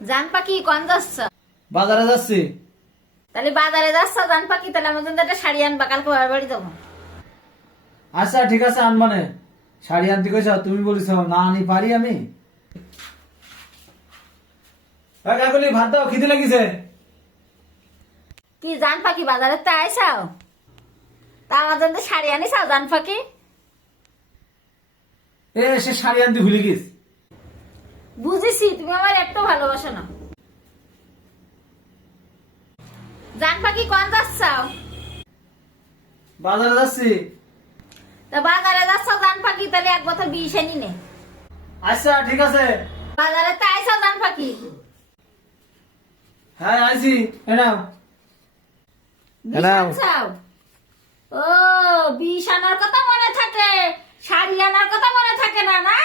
জান পাখি কোন যাচ্ছ? বাজারে যাচ্ছি। তাহলে বাজারে যাচ্ছ জান পাখি, তাহলে আমার জন্য একটা শাড়ি আনবা, কালকে বাবার বাড়ি যাবো। আচ্ছা ঠিক আছে, আনবানে। শাড়ি আনতে কইছ, তুমি বলিস না আনি পারি আমি? কাকুলি ভাত দাও, খিদে লাগিছে। কি জান পাখি বাজারে তো আইসাও, তা আমার জন্য শাড়ি আনিসাও জান পাখি? সে শাড়ি আনতে ভুলে গিস। বুঝেছি তুমি আমার একটু ভালোবাসো না। জান পাখি কোন যাচ্ছ? বাজারে যাচ্ছি। তা বাজারে যাচ্ছ জান পাখি, তাহলে এক বছর বিষ এনি নে। আচ্ছা ঠিক আছে। বাজারে তো আইসাও জান পাখি? হ্যাঁ আইছি। নাও বিষ আনছাও? ও, বিষ আনার কথা মনে থাকে, শাড়ি আনার কথা মনে থাকে না, না?